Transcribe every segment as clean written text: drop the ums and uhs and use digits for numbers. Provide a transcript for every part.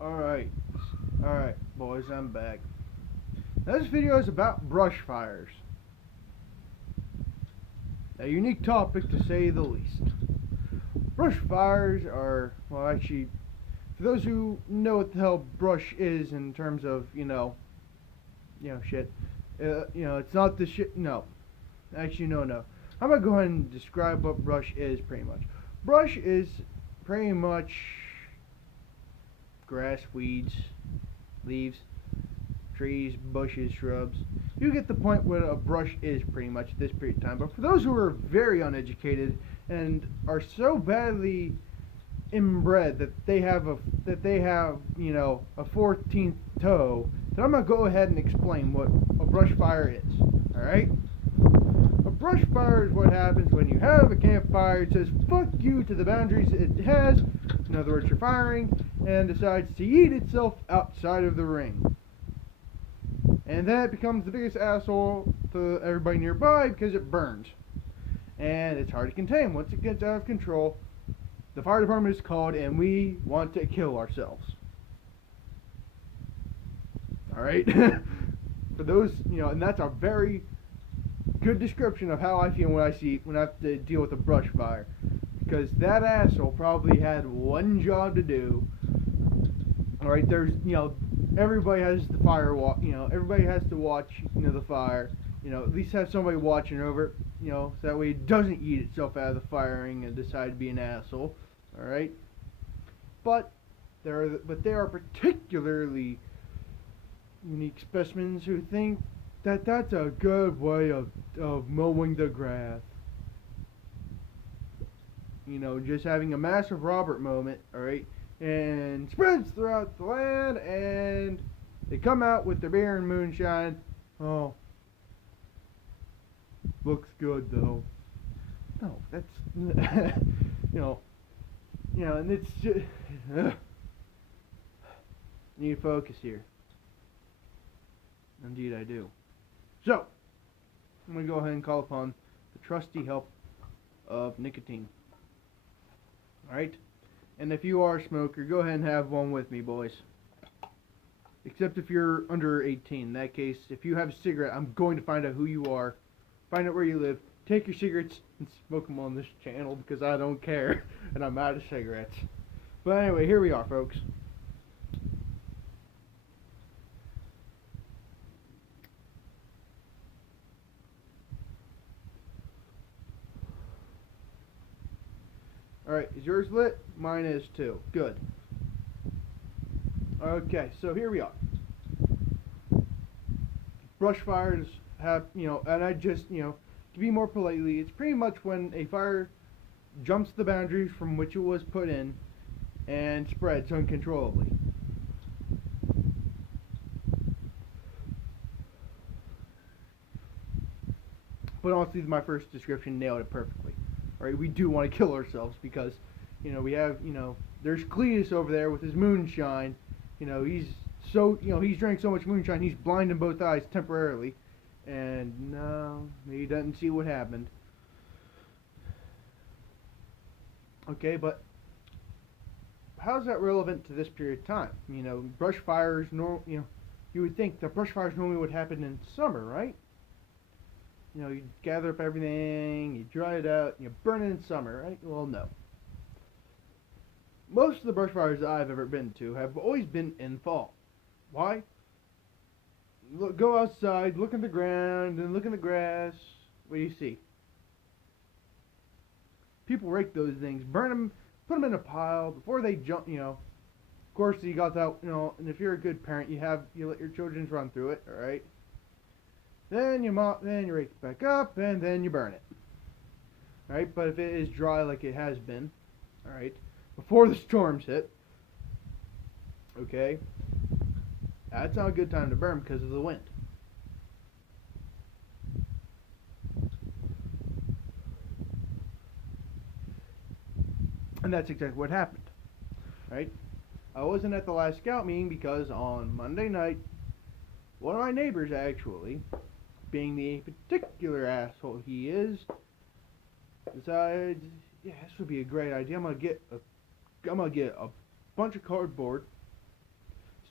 Alright, boys, I'm back. Now, this video is about brush fires. A unique topic to say the least. Brush fires are, well, actually, for those who know what the hell brush is in terms of, shit, it's not the shit, no. Actually, no. I'm gonna go ahead and describe what brush is pretty much. Brush is pretty much grass, weeds, leaves, trees, bushes, shrubs. You get the point what a brush is pretty much at this period of time. But for those who are very uneducated and are so badly inbred that they have a 14th toe, then I'm gonna go ahead and explain what a brush fire is. All right. A brush fire is what happens when you have a campfire. It says fuck you to the boundaries it has. In other words, you're firing, and decides to eat itself outside of the ring. And then it becomes the biggest asshole to everybody nearby because it burns. And it's hard to contain. Once it gets out of control, the fire department is called and we want to kill ourselves. Alright? For those, and that's a very good description of how I feel when I have to deal with a brush fire. Because that asshole probably had one job to do. Alright, there's, everybody has the fire everybody has to watch, the fire. At least have somebody watching over it, so that way it doesn't eat itself out of the firing and decide to be an asshole. Alright? But there are particularly unique specimens who think that that's a good way of mowing the grass. Just having a massive Robert moment, alright? And spreads throughout the land, and they come out with their beer and moonshine. Oh, looks good though. No, that's and it's just need to focus here. Indeed, I do. So, I'm gonna go ahead and call upon the trusty help of nicotine. All right. And if you are a smoker, go ahead and have one with me, boys. Except if you're under 18. In that case, if you have a cigarette, I'm going to find out who you are, find out where you live, take your cigarettes, and smoke them on this channel because I don't care, and I'm out of cigarettes. But anyway, here we are, folks. Alright, is yours lit? Mine is too. Good. Okay, so here we are. Brush fires have, and I just, to be more politely, it's pretty much when a fire jumps the boundaries from which it was put in and spreads uncontrollably. But honestly, my first description nailed it perfectly. Right, we do want to kill ourselves because, we have, there's Cletus over there with his moonshine. He's drank so much moonshine, he's blind in both eyes temporarily. And no, he doesn't see what happened. Okay, but how's that relevant to this period of time? Brush fires, you would think that brush fires normally would happen in summer, right? You gather up everything, you dry it out, you burn it in summer, right? Well, no. Most of the brush fires I've ever been to have always been in fall. Why? Go outside, look at the ground, and look at the grass. What do you see? People rake those things, burn them, put them in a pile before they jump. Of course, you got that. And if you're a good parent, you let your children run through it. All right. Then you rake it back up, and then you burn it. Alright, but if it is dry like it has been, alright, before the storms hit, okay, that's not a good time to burn because of the wind. And that's exactly what happened, right? I wasn't at the last scout meeting because on Monday night, one of my neighbors actually, being the particular asshole he is, decides, yeah, this would be a great idea. I'm gonna get a bunch of cardboard,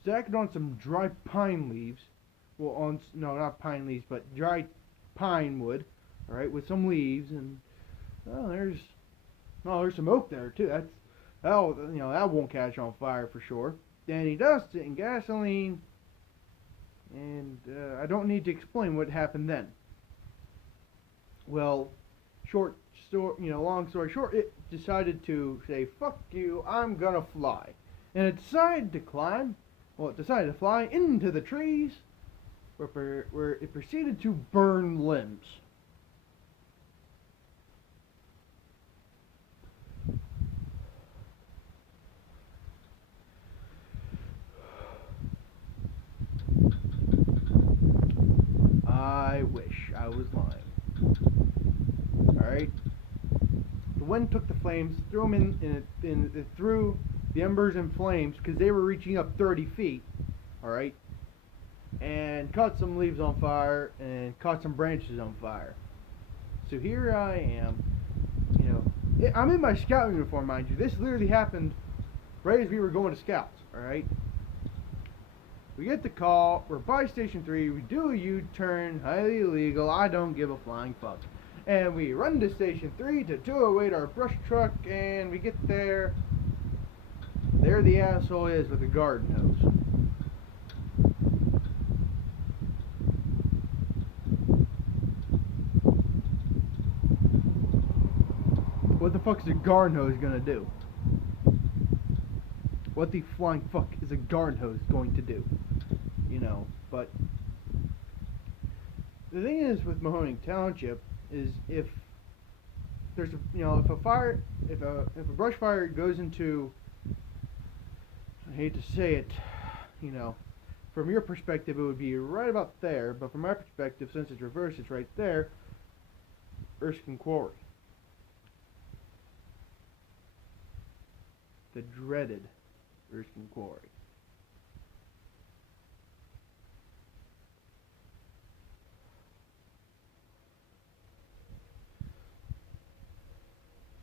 stack it on some dry pine leaves. Well, no, not pine leaves, but dry pine wood. All right, with some leaves, and there's some oak there too. That won't catch on fire for sure. Then he dusts it in gasoline, and I don't need to explain what happened then. Well, long story short, it decided to say, "Fuck you, I'm gonna fly," and it decided to climb. Well, it decided to fly into the trees, where it proceeded to burn limbs. I wish I was lying. Alright? The wind took the flames, threw them threw the embers and flames, because they were reaching up 30 feet. Alright? And caught some leaves on fire, and caught some branches on fire. So here I am. I'm in my scout uniform, mind you. This literally happened right as we were going to scouts. Alright? We get the call, we're by Station 3, we do a U-turn, highly illegal, I don't give a flying fuck. And we run to Station 3 to 208 our brush truck, and we get there. There the asshole is with a garden hose. What the fuck is a garden hose gonna do? What the flying fuck is a garden hose going to do? But the thing is with Mahoning Township is if there's if a brush fire goes into, I hate to say it, from your perspective it would be right about there, but from my perspective, since it's reversed, it's right there. Erskine Quarry. The dreaded Erskine Quarry.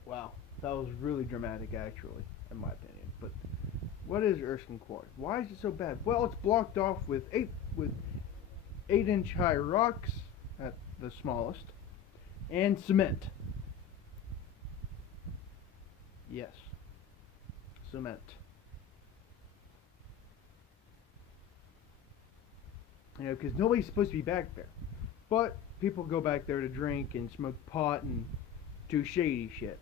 Wow, that was really dramatic, actually, in my opinion. But what is Erskine Quarry? Why is it so bad? Well, it's blocked off with 8-inch high rocks at the smallest, and cement. Yes, cement. Because nobody's supposed to be back there, but people go back there to drink and smoke pot and do shady shit.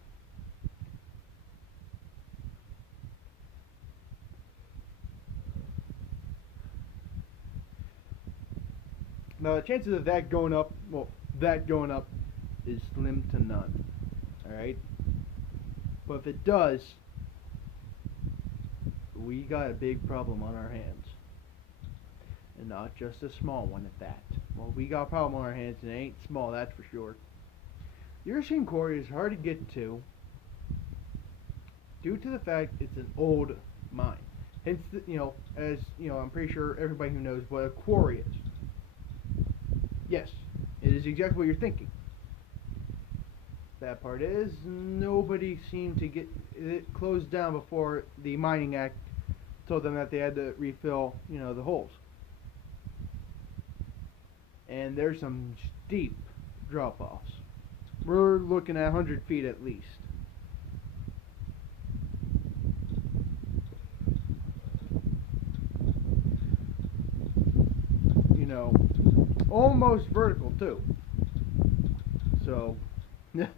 Now, the chances of that going up, is slim to none. Alright? But if it does, we got a big problem on our hands. And not just a small one at that. Well, we got a problem on our hands, and it ain't small, that's for sure. The Erskine Quarry is hard to get to due to the fact it's an old mine. Hence, I'm pretty sure everybody who knows what a quarry is. Yes, it is exactly what you're thinking. Bad part is, nobody seemed to get it closed down before the Mining Act told them that they had to refill, the holes. And there's some steep drop-offs. We're looking at 100 feet at least. Almost vertical too. So, if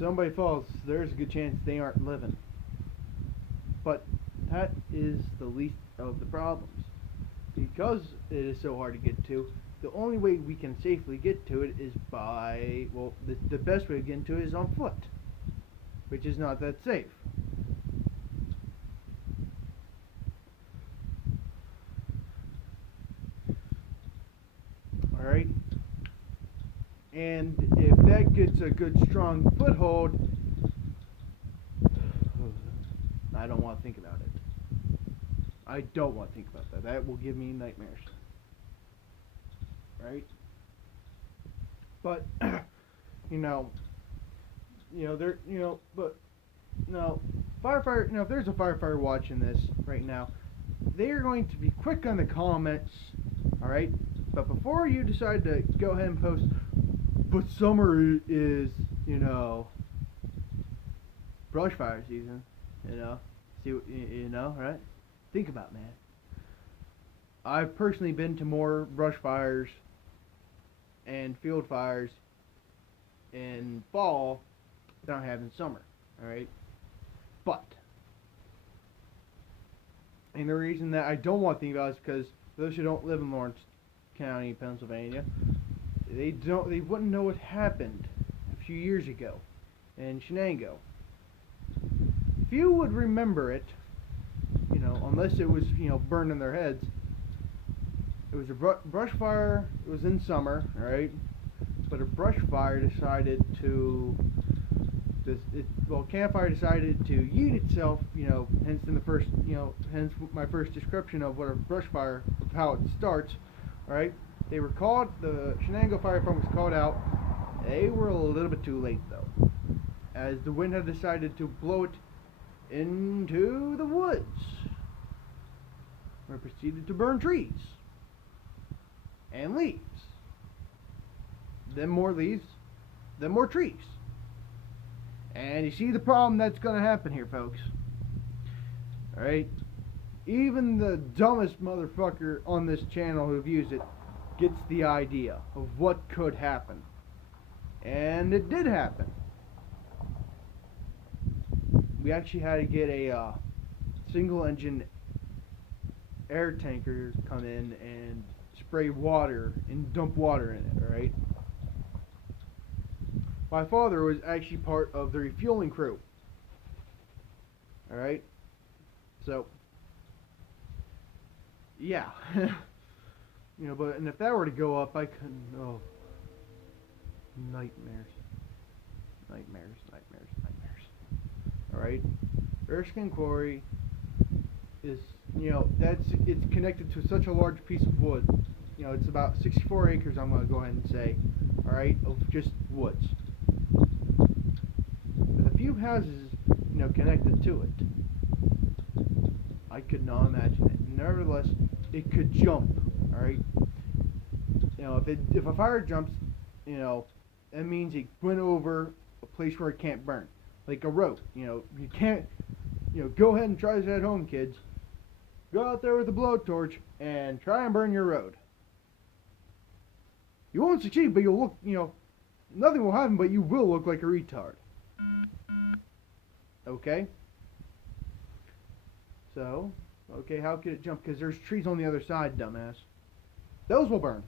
somebody falls, there's a good chance they aren't living. But that is the least of the problems. Because it is so hard to get to, the only way we can safely get to it is by, the best way to get into it is on foot, which is not that safe. Alright? And if that gets a good strong foothold, I don't want to think about it. I don't want to think about that. That will give me nightmares. Right? But firefighter, if there's a firefighter watching this right now, they are going to be quick on the comments, alright? But before you decide to go ahead and post, but summer is, brush fire season, see, right? Think about it, man. I've personally been to more brush fires and field fires in fall than I have in summer, alright? But, and the reason that I don't want to think about it is because those who don't live in Lawrence County, Pennsylvania, they wouldn't know what happened a few years ago in Shenango. If you would remember it, unless it was, burned in their heads, it was a brush fire. It was in summer, alright? But a brush fire decided to, campfire decided to yeet itself, hence hence my first description of what a brush fire, of how it starts, alright? They were called, the Shenango Fire Department was called out. They were a little bit too late though, as the wind had decided to blow it into the woods, where it proceeded to burn trees and leaves, then more leaves, then more trees. And you see the problem that's going to happen here, folks. Alright? Even the dumbest motherfucker on this channel who views it gets the idea of what could happen. And it did happen. We actually had to get a single engine air tanker come in and spray water and dump water in it, alright? My father was actually part of the refueling crew. Alright? So, yeah. And if that were to go up, I couldn't, nightmares. Nightmares. Alright? Erskine Quarry is, it's connected to such a large piece of wood. It's about 64 acres, I'm going to go ahead and say, alright, of just woods. With a few houses, connected to it. I could not imagine it. Nevertheless, it could jump, alright? If a fire jumps, that means it went over a place where it can't burn. Like a road, you can't, go ahead and try this at home, kids. Go out there with a blowtorch and try and burn your road. You won't succeed, but you'll look, nothing will happen, but you will look like a retard. Okay? So, okay, how could it jump? Because there's trees on the other side, dumbass. Those will burn.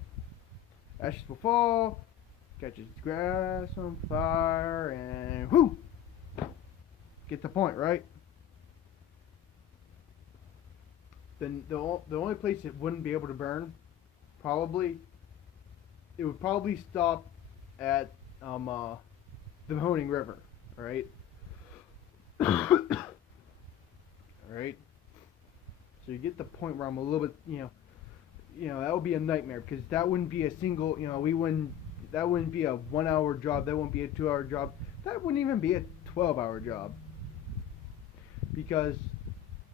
Ashes will fall, catches grass on fire, and whoo! Get the point, right? Then the only place it wouldn't be able to burn, it would probably stop at the Mahoning River, alright? Alright? So you get the point where I'm a little bit, that would be a nightmare, because that wouldn't be a single, that wouldn't be a 1 hour job, that wouldn't be a 2 hour job, that wouldn't even be a 12-hour job. Because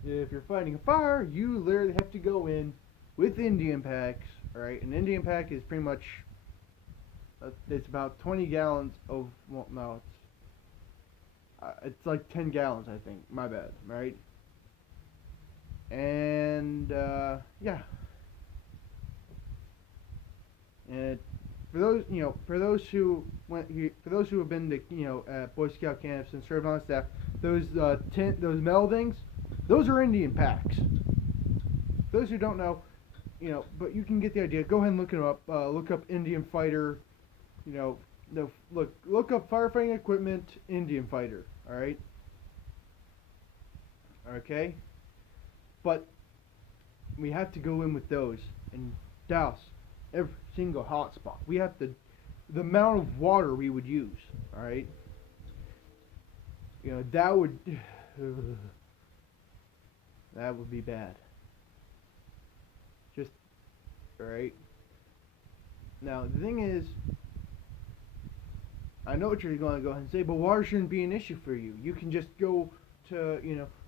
if you're fighting a fire, you literally have to go in with Indian packs, alright? An Indian pack is pretty much, it's about 20 gallons of, well, no, it's like 10 gallons, I think, my bad, right? And, yeah. And for those who have been to, Boy Scout camps and served on staff, those meldings, those are Indian packs. Those who don't know, but you can get the idea. Go ahead and look it up. Look up Indian fighter. Look up firefighting equipment, Indian fighter. All right. Okay. But we have to go in with those and douse every single hot spot. We have to, the amount of water we would use. All right. That would. That would be bad. Just, alright. Now, the thing is, I know what you're going to go ahead and say, but water shouldn't be an issue for you. You can just go to,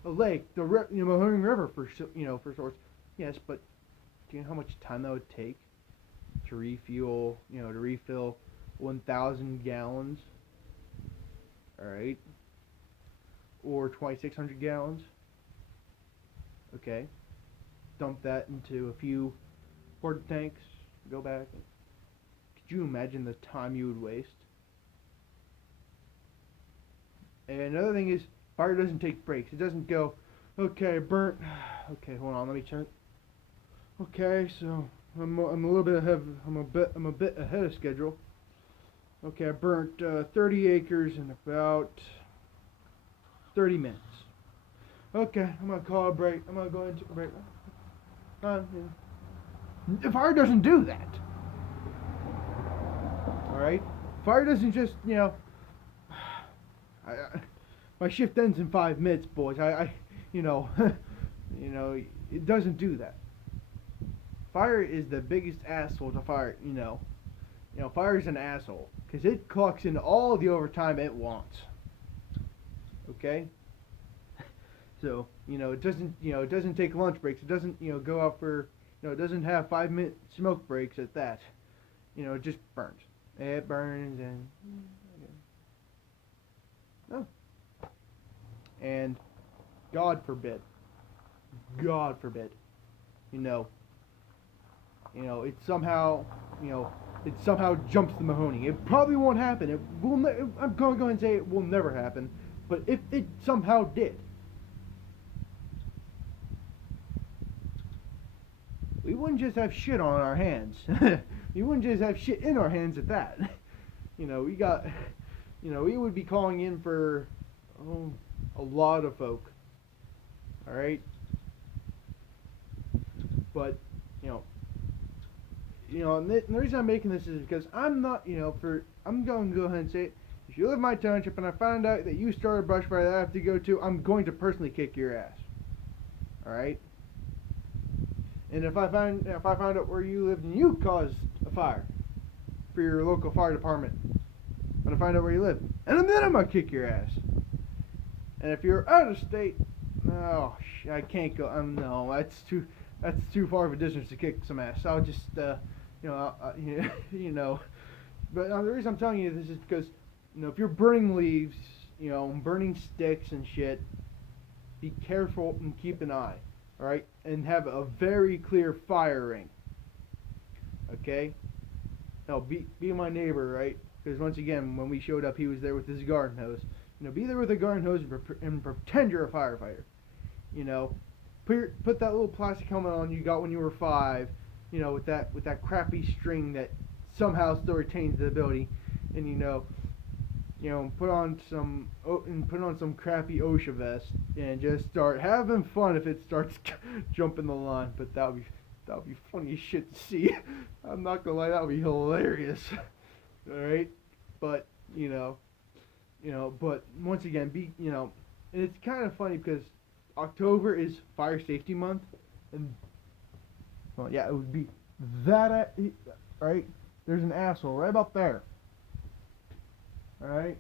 a lake, the Mahoning River for source. Yes, but do you know how much time that would take to refill 1,000 gallons? All right, or 2,600 gallons. Okay, dump that into a few port tanks. Go back. Could you imagine the time you would waste? And another thing is, fire doesn't take breaks. It doesn't go, okay, burnt. Okay, hold on, let me check. Okay, so I'm a little bit ahead. I'm a bit ahead of schedule. Okay, I burnt 30 acres in about 30 minutes. Okay, I'm gonna call a break. I'm gonna go into a break. Yeah. The fire doesn't do that. All right, fire doesn't just my shift ends in 5 minutes, boys. It doesn't do that. Fire is the biggest asshole to fire. Fire is an asshole because it clocks in all the overtime it wants. Okay. So it doesn't take lunch breaks. It doesn't go out for it doesn't have 5-minute smoke breaks at that. It just burns. It burns and no. And God forbid, it somehow jumps the Mahoning. It probably won't happen. It will. I'm going to go and say it will never happen. But if it somehow did, we wouldn't just have shit on our hands. We wouldn't just have shit in our hands at that. We would be calling in for a lot of folk. All right. But and the reason I'm making this is because I'm not, I'm going to go ahead and say it. If you live in my township and I find out that you started a brush fire that I have to go to, I'm going to personally kick your ass. All right. And if I find out where you lived and you caused a fire for your local fire department, I'm gonna find out where you live, and then I'm gonna kick your ass. And if you're out of state, I can't go. No, that's too far of a distance to kick some ass. I'll just But the reason I'm telling you this is because if you're burning leaves, burning sticks and shit, be careful and keep an eye. All right, and have a very clear fire ring. Okay. Now be my neighbor, right? Because once again, when we showed up, he was there with his garden hose. Be there with a garden hose and pretend you're a firefighter. Put that little plastic helmet on you got when you were 5. With that crappy string that somehow still retains the ability, and put on some crappy OSHA vest and just start having fun if it starts jumping the line. But that would be funny as shit to see. I'm not gonna lie, that would be hilarious. All right, but but once again, and it's kind of funny because October is Fire Safety Month, and it would be that right. There's an asshole right about there. All right.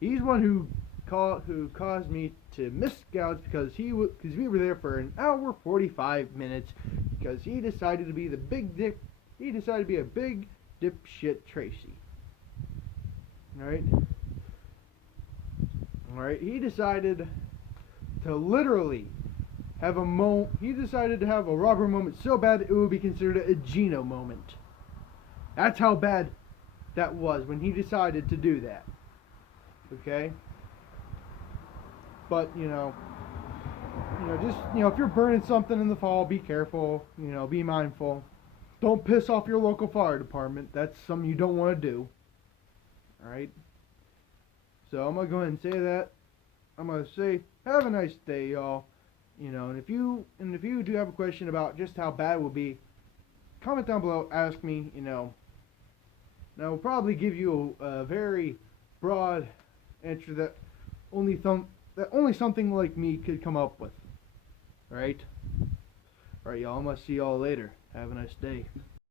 He's one who caused me to miss Scouts because we were there for an hour 45 minutes because he decided to be the big dip. He decided to be a big dipshit Tracy. All right. All right. He decided to literally have a moment. He decided to have a robber moment so bad it would be considered a Gino moment. That's how bad that was when he decided to do that. Okay? But, just, if you're burning something in the fall, be careful, be mindful. Don't piss off your local fire department. That's something you don't want to do. Alright? So I'm going to go ahead and say that. I'm going to say, have a nice day, y'all. And if you do have a question about just how bad it will be, comment down below, ask me, And I will probably give you a very broad answer that only something like me could come up with. Alright? Alright, y'all. I'm going to see y'all later. Have a nice day.